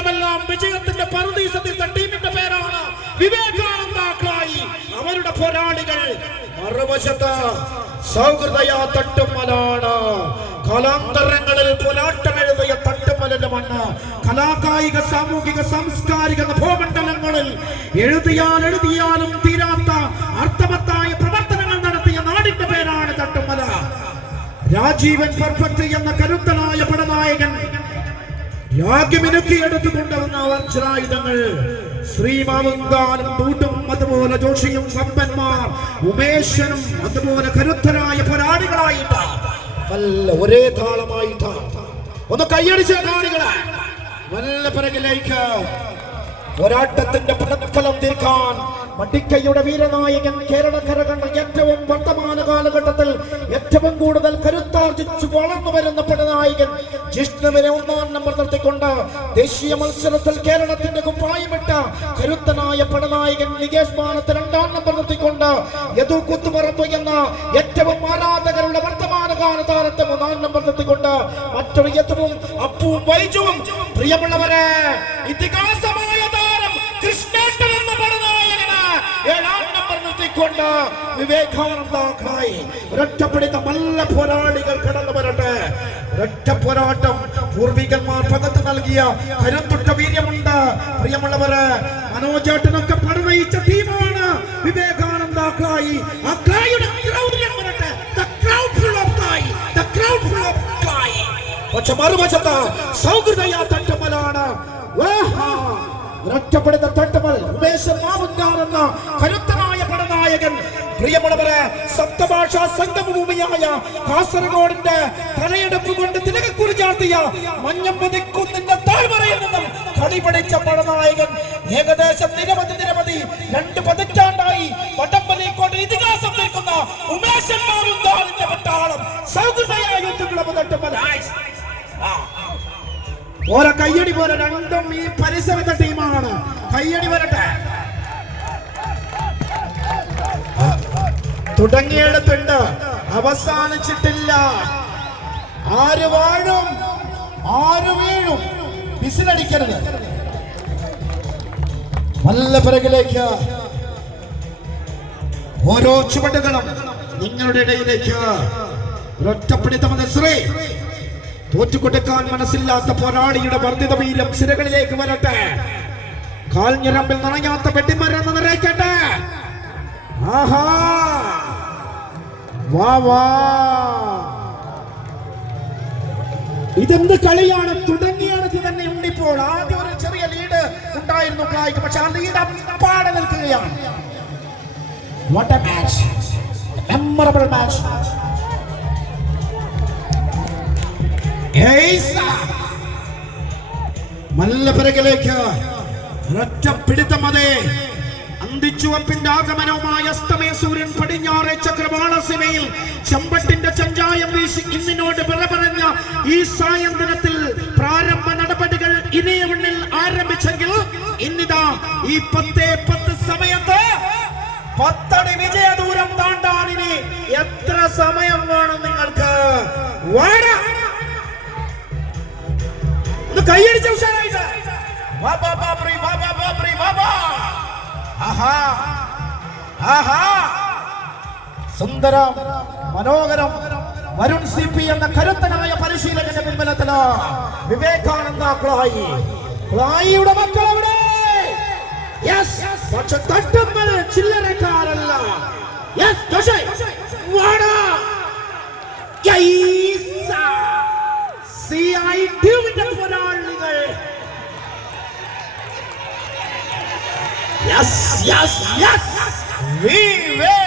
നേരമെല്ലാം വിജയത്തിന്റെ പറുദീസത്തിൽ ടീമിന്റെ പേരാണ് വിവേകാനന്ദ ക്ലായി. അവരുടെ പോരാളികൾ മറുവശത്ത് സൗഹൃദയ തട്ടുമ്മലാണ്. കലാന്തരങ്ങളിൽ പോരാട്ടമെഴുതിയ തട്ടുമ്മലിന്റെ മണ്ണ് കലാകായിക സാമൂഹിക സാംസ്കാരിക നഭോമണ്ഡലങ്ങളിൽ എഴുതിയാലും തീരാത്ത അർത്ഥവത്തായ പ്രവർത്തനങ്ങൾ നടത്തിയ നാടിന്റെ പേരാണ് തട്ടുമ്മല. രാജീവൻ പെർഫെക്റ്റ് എന്ന കരുത്തനായ പടനായകൻ രാഗ്യമിനുക്കിയെടുത്തുകൊണ്ടുവന്ന വജ്രായുധങ്ങൾ ശ്രീമാവുങ്കാനും തൂട്ടും, അതുപോലെ ജോഷിയും വമ്പന്മാർ ഉമേശനും അതുപോലെ കരുത്തരായ പോരാളികളായിട്ട് നല്ല ഒരേ താളമായിട്ട് ഒന്ന് കൈയടിച്ച കാണികളെ നല്ല പിറകിലേക്ക് പോരാട്ടത്തിന്റെ പടക്കലം തീർക്കാൻ മടിക്കയുടെ വീരനായകൻ കേരളക്കര കണ്ട ഏറ്റവും വർത്തമാന കാലഘട്ടത്തിൽ ഏറ്റവും കൂടുതൽ കരുത്താർജിച്ചു വളർന്നു വരുന്ന പടനായകൻ ജിഷ്ണുവിനെ 1-ാം നമ്പർ നിർത്തിക്കൊണ്ട് ദേശീയ മത്സരത്തിൽ കേരളത്തിന്റെ കുപ്പായമിട്ട കരുത്തനായ പടനായകൻ നികേഷ് മാനത്ത് 2-ാം നമ്പർ നിർത്തിക്കൊണ്ട് യദു കുത്തുപറമ്പ് എന്ന ഏറ്റവും ആരാധകരുടെ വർത്തമാന കാല താരത്തെ 3-ാം നമ്പർ നിർത്തിക്കൊണ്ട് മറ്റൊരു യദുവും അപ്പുവും വൈജുവും പ്രിയമുള്ളവരെ ഇതിഹാസമായ താരം കൃഷ്ണേട്ടൻ എന്ന പടനായകന് 7-ാം നമ്പർ നിർത്തിക്കൊണ്ട് വിവേകാനന്ദ ക്ലായി. ഒരൊറ്റപ്പിടിത്ത നല്ല പോരാളികൾ കടന്നു വരട്ടെ. ഒരൊറ്റ പോരാട്ടം പൂർവികന്മാർ പകർന്നു നൽകിയ കരുത്തുറ്റ വീര്യമുണ്ട്. പ്രിയമുള്ളവരെ, മനോജേട്ടനൊക്കെ പടനയിച്ച ടീമാണ് വിവേകാനന്ദ ക്ലായി. ആ ക്ലായിയുടെ ക്രൗര്യം വരട്ടെ. The crowd full of Clay. The crowd full of Clay. പക്ഷെ മറുവശത്ത് സൗഹൃദയ തട്ടുമ്മലാണ്. ഒരൊറ്റപ്പെടുത്ത തട്ടുമ്മൽ ഉമേശൻ മാവുങ്കാരെന്ന കരുത്തനായ പടനായകൻ. പ്രിയമുള്ളവരെ, സപ്തഭാഷാ സംഗമഭൂമിയായ കാസർഗോഡിന്റെ തലയെടുപ്പ് കൊണ്ട് തിലകക്കുറി ചാർത്തിയ മഞ്ഞമ്പതിക്കുന്നിന്റെ താഴ്വരയിൽ നിന്നും കളിപടിച്ച പടനായകൻ. ഏകദേശം നിരവധി 2 പതിറ്റാണ്ടായി വടംവലിക്കോട്ട് ഇതിഹാസം തീർക്കുന്ന ഉമേശൻ മാവുങ്കാരിന്റെ പട്ടാളം സൗഹൃദയ യൂത്ത് ക്ലബ്ബ് തട്ടുമ്മൽ. ഓരോ കയ്യടി പോലെ രണ്ടും ഈ പരിസരത്തെ ടീമാണ്. കയ്യടി വരട്ടെ. തുടങ്ങിയെടുത്തുണ്ട്, അവസാനിച്ചിട്ടില്ല. ആര് വാഴും ആര് വീഴും, വിസിലടിക്കരുത്. നല്ല പിറകിലേക്ക് ഓരോ ചുവടുകളും നിങ്ങളുടെ ഇടയിലേക്ക് ഒരൊറ്റപ്പിടിത്തം. ശ്രീ തോറ്റുകൊടുക്കാൻ മനസ്സില്ലാത്ത പോരാളിയുടെ വർദ്ധിത വീര്യം സിരകളിലേക്ക് വരട്ടെ. കാൽഞ്ഞരമ്പിൽ നിറയാത്ത വെട്ടിമരന്ന് നിറയ്ക്കട്ടെ. ആഹാ, വാ വാ, ഇതെന്ത് കളിയാണ്? തുടങ്ങിയാണത് തന്നെ ഉണ്ടിപ്പോൾ. ആദ്യം ഒരു ചെറിയ ലീഡ് ഉണ്ടായിരുന്നു ക്ലായ്ക്ക്, പക്ഷെ ആ ലീഡ് അപ്പാടെ നിൽക്കുകയാണ്. What A match, memorable match. നല്ല പിറകിലേക്ക് ഒരൊറ്റ പിടുത്തം. അതെ, അന്തിച്ചുവപ്പിന്റെ ആഗമനവുമായി അസ്തമയ സൂര്യൻ പടിഞ്ഞാറെ ചക്രവാളസീമയിൽ ചെമ്പട്ടിന്റെ ചഞ്ചായം വീശി ഇന്നിനോട് വിറ പറഞ്ഞ ഈ സായന്തനത്തിൽ പ്രാരംഭ നടപടികൾ ഇനിയുള്ളിൽ ആരംഭിച്ചെങ്കിൽ ഇന്നിതാ ഈ 10:10 സമയത്ത് 10 അടി വിജയ ദൂരം താണ്ടാൻ ഇനി എത്ര സമയം വേണം നിങ്ങൾക്ക്? കൈയടിച്ച ഉഷാറായിട്ട് സുന്ദരം മനോഹരം. വരുൺ CP എന്ന കരുത്തനായ പരിശീലകന്റെ പിൻബലത്തില് വിവേകാനന്ദ ക്ലായി. ക്ലായിയുടെ മക്കൾ അവിടെ. പക്ഷെ തട്ടുമ്മൽ ചില്ലറക്കാരല്ല. CITവിന്റെ പോരാളികൾ. വിവേകാനന്ദ